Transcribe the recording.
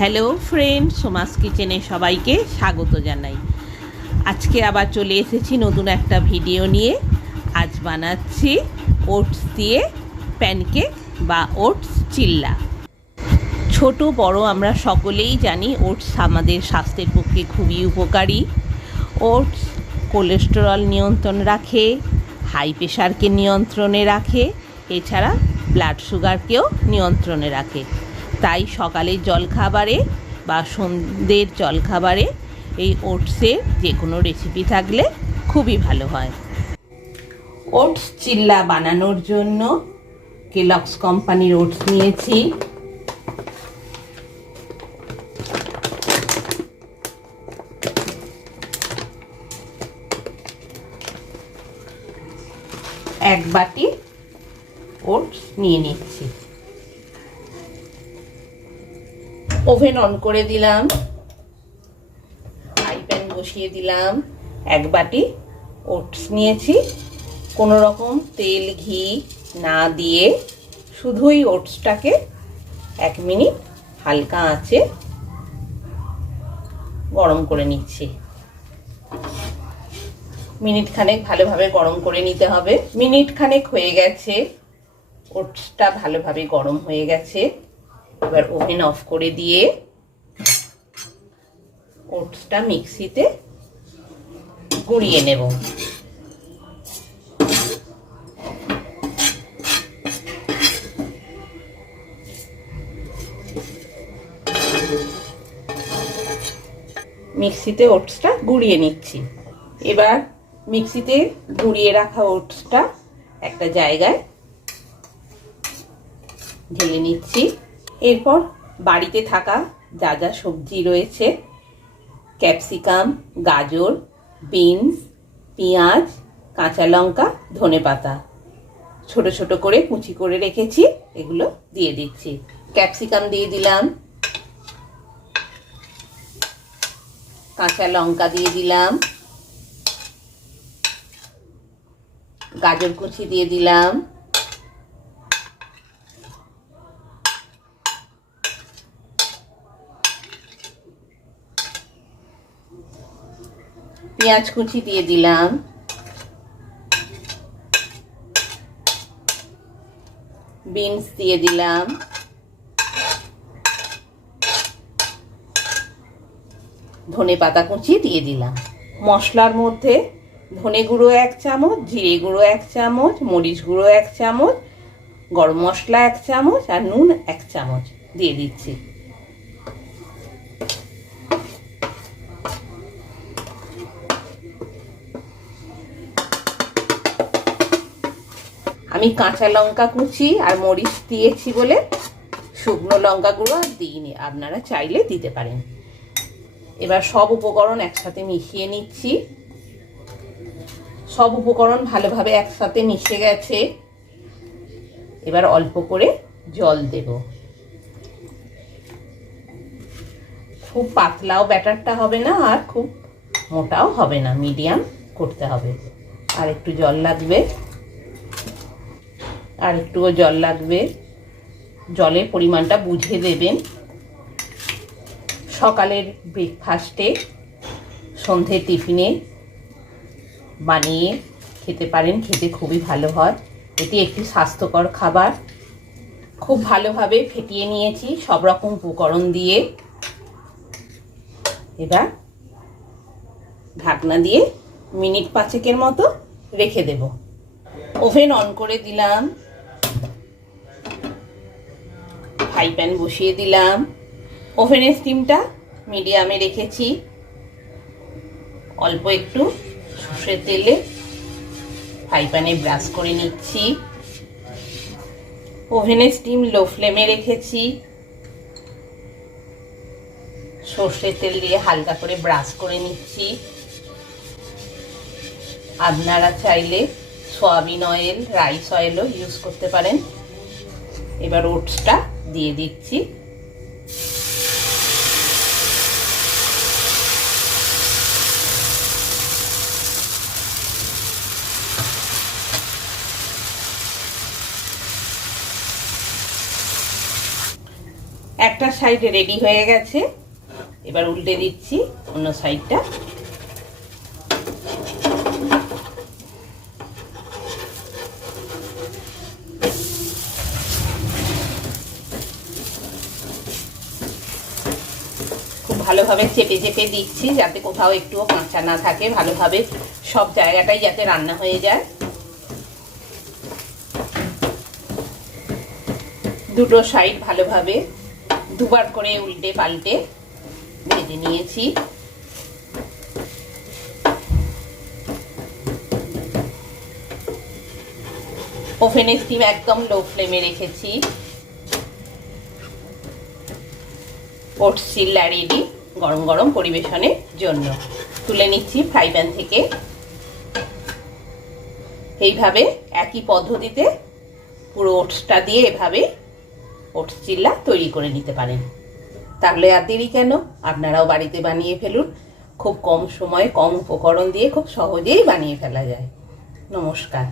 Hello friend, Soma's কিচেনে সবাইকে স্বাগত জানাই। আজকে আবার চলে এসেছি নতুন একটা ভিডিও নিয়ে। আজ বানাচ্ছি ওটস দিয়ে প্যানকেক বা ওটস চিল্লা। ছোট বড় আমরা সকলেই জানি ওটস আমাদের স্বাস্থ্যের পক্ষে খুবই উপকারী। ওটস কোলেস্টেরল নিয়ন্ত্রণ রাখে, হাই প্রেশারকে নিয়ন্ত্রণে রাখে, এছাড়া ব্লাড সুগারকেও নিয়ন্ত্রণে রাখে। তাই সকালের জলখাবারে বা সন্ধ্যের জলখাবারে এই ওটসের যে কোনো রেসিপি থাকলে খুবই ভালো হয়। ওটস চিল্লা বানানোর জন্য কেলগস কোম্পানির ওটস নিয়েছি। এক বাটি ওটস নিয়ে নিচ্ছি। ওভেন অন করে দিলাম, ফ্রাই প্যান বসিয়ে দিলাম। এক বাটি ওটস নিয়েছি। কোনো রকম তেল ঘি না দিয়ে শুধুই ওটসটাকে 1 মিনিট হালকা আঁচে গরম করে নিচ্ছি। মিনিট খানেক ভালোভাবে গরম করে নিতে হবে। মিনিট খানেক হয়ে গেছে, ওটসটা ভালোভাবে গরম হয়ে গেছে। এবার ওভেন অফ করে দিয়ে ওটসটা মিক্সিতে গুঁড়িয়ে নেব। মিক্সিতে ওটসটা গুঁড়িয়ে নিচ্ছি। এবার মিক্সিতে গুঁড়িয়ে রাখা ওটসটা একটা জায়গায় ঢেলে নিচ্ছি। এরপর বাড়িতে থাকা যা যা সবজি রয়েছে, ক্যাপসিকাম, গাজর, বিনস, পেঁয়াজ, কাঁচা লঙ্কা, ধনেপাতা ছোট ছোট করে কুচি করে রেখেছি, এগুলো দিয়ে দিচ্ছি। ক্যাপসিকাম দিয়ে দিলাম, কাঁচা লঙ্কা দিয়ে দিলাম, গাজর কুচি দিয়ে দিলাম, পেঁয়াজ কুচি দিয়ে দিলাম, বিনস দিয়ে দিলাম, ধনেপাতা কুচি দিয়ে দিলাম। মশলার মধ্যে ধনে গুঁড়ো 1 চামচ, জিরে গুঁড়ো 1 চামচ, মরিচ গুঁড়ো 1 চামচ, গরম মশলা 1 চামচ আর নুন 1 চামচ দিয়ে দিচ্ছি। আমি কাঁচা লঙ্কা কুচি আর মরিচ দিয়েছি বলে শুকনো লঙ্কা গুঁড়ো আর দিইনি, আপনারা চাইলে দিতে পারেন। এবার সব উপকরণ একসাথে মিশিয়ে নিচ্ছি। সব উপকরণ ভালোভাবে একসাথে মিশে গেছে। এবার অল্প করে জল দেব। খুব পাতলাও ব্যাটারটা হবে না, আর খুব মোটাও হবে না, মিডিয়াম করতে হবে। আর একটু জল লাগবে, আর একটুও জল লাগবে। জলের পরিমাণটা বুঝে দেবেন। সকালের ব্রেকফাস্টে, সন্ধ্যে টিফিনে বানিয়ে খেতে পারেন, খেতে খুবই ভালো হয়। এটি একটি স্বাস্থ্যকর খাবার। খুব ভালোভাবে ফেটিয়ে নিয়েছি সব রকম উপকরণ দিয়ে। এবার ঢাকনা দিয়ে মিনিট 5 মতো রেখে দেব। ওভেন অন করে দিলাম, ফ্রাই প্যান বসিয়ে দিলাম। ওভেনের স্টিমটা মিডিয়ামে রেখেছি। অল্প একটু সর্ষের তেলে ফ্রাই প্যানে ব্রাশ করে নিচ্ছি। ওভেনের স্টিম লো ফ্লেমে রেখেছি। সর্ষের তেল দিয়ে হালকা করে ব্রাশ করে নিচ্ছি। আপনারা চাইলে সয়াবিন অয়েল, রাইস অয়েলও ইউজ করতে পারেন। এবার ওটসটা দিয়ে দিচ্ছি। একটা সাইড রেডি হয়ে গেছে, এবার উল্টে দিচ্ছি অন্য সাইডটা। খুব ভালোভাবে চেপে চেপে দিচ্ছি যাতে কোথাও একটুও কাঁচা না থাকে, ভালোভাবে সব জায়গাটাই যাতে রান্না হয়ে যায়। দুটো সাইড ভালোভাবে দুবার করে উল্টে পাল্টে ভেজে নিয়েছি। ওভেনের স্টিম একদম লো ফ্লেমে রেখেছি। ওটস চিল্লা রেডি গরম গরম পরিবেশনের জন্য। তুলে নিচ্ছি ফ্রাই প্যান থেকে। এইভাবে একই পদ্ধতিতে পুরো ওটসটা দিয়ে এভাবে ওটস চিল্লা তৈরি করে নিতে পারেন। তাহলে আর দেরি কেন, আপনারাও বাড়িতে বানিয়ে ফেলুন। খুব কম সময়ে কম উপকরণ দিয়ে খুব সহজেই বানিয়ে ফেলা যায়। নমস্কার।